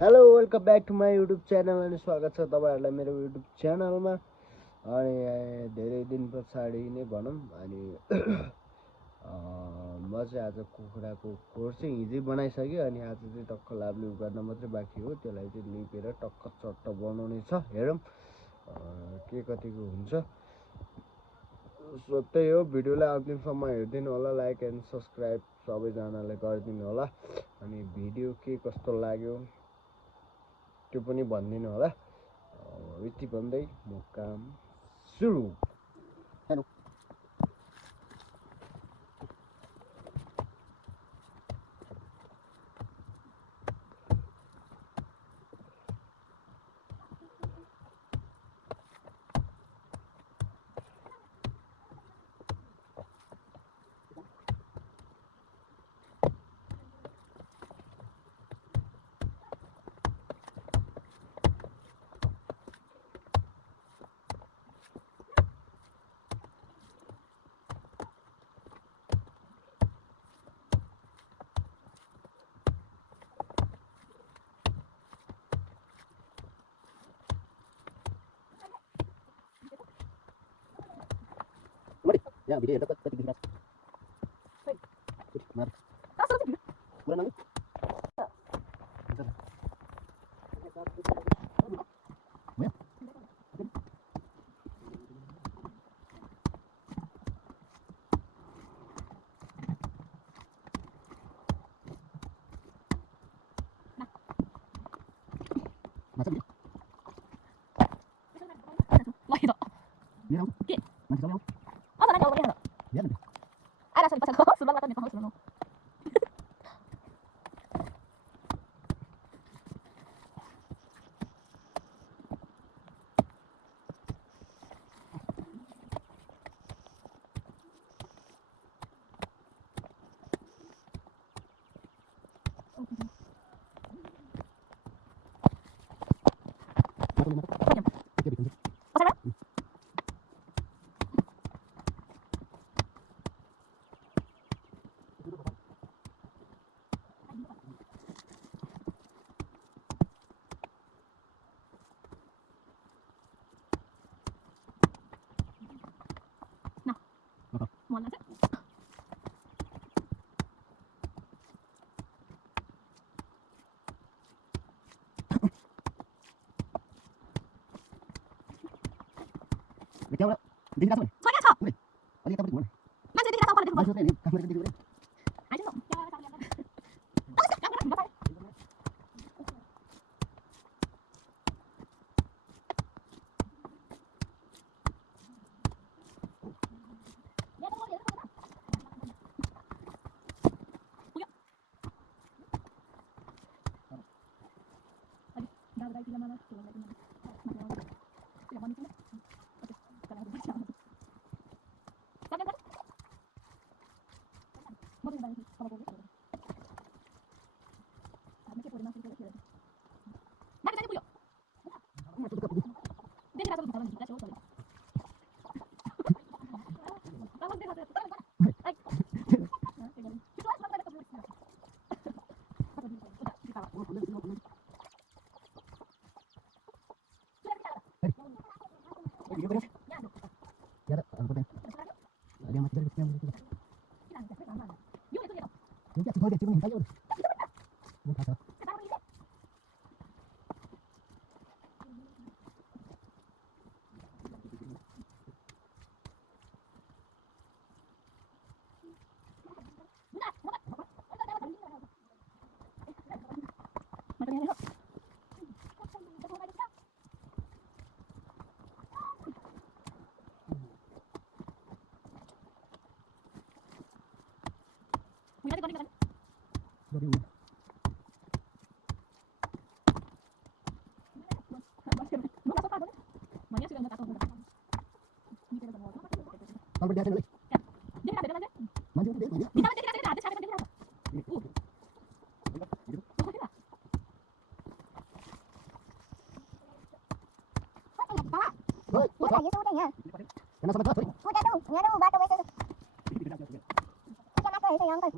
Hello welcome back to my YouTube channel अनि स्वागत छ तपाईँहरूलाई मेरो युट्युब च्यानलमा। अनि धेरै दिन पछाडि नै भनौँ अनि म चाहिँ आज कुखुराको खोर चाहिँ हिजै बनाइसकेँ अनि आज चाहिँ टक्क लाब्लु गर्न मात्रै बाँकी हो। त्यसलाई चाहिँ लिपेर टक्क चट्ट बनाउने छ। हेरौँ के कतिको हुन्छ। सो त्यही हो, भिडियोलाई अन्तिमसम्म हेरिदिनु होला, लाइक एन्ड सब्सक्राइब सबैजनाले गरिदिनु होला। अनि भिडियो के कस्तो लाग्यो त्यो पनि भनिदिनु होला। यति भन्दै म काम सुरु। Hello ya video dapat tadi di atas. Mari. Kurang lagi. Masuk dia. Wah, itu. Dia tahu. Ki. Masih tahu. Oh, mana jauh begini. Dia nanti. Ada satu pasang kok, sebelah mata nih kamu. Mana sih? Betul. Di sini langsung. Soalnya cok. Boleh. Oh, dia tahu di mana? Masih di kita tahu pada di mana. Masih ini, kamu di sini. Ayo dong. Ya, kalian. Oh, jangan berapa. Kalau dia ada lagi. Dia ada lagi. Maju dia. Kita ada siapa yang dia. Karena sama satu. Udah tuh, ya lu batu wes. Kita masuk itu yang kan.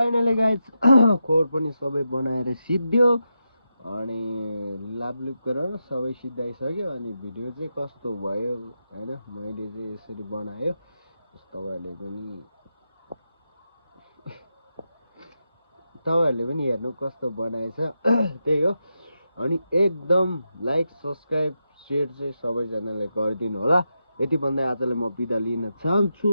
Finally guys खोर पनि सबै बनाएर सिद्धियो अनि लाभलुप गरेर सबै सिद्धाइसक्यो अनि video चाहिँ कस्तो भयो हैन मैले चाहिँ यसरी बनायो तपाईहरुले पनि हेर्नु कस्तो बनाएछ त्यही हो अनि एकदम लाइक सब्स्क्राइब शेयर चाहिँ सबैजनाले गरिदिनु होला यति भन्दै आजलाई म बिदा लिन चाहन्छु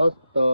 हस्त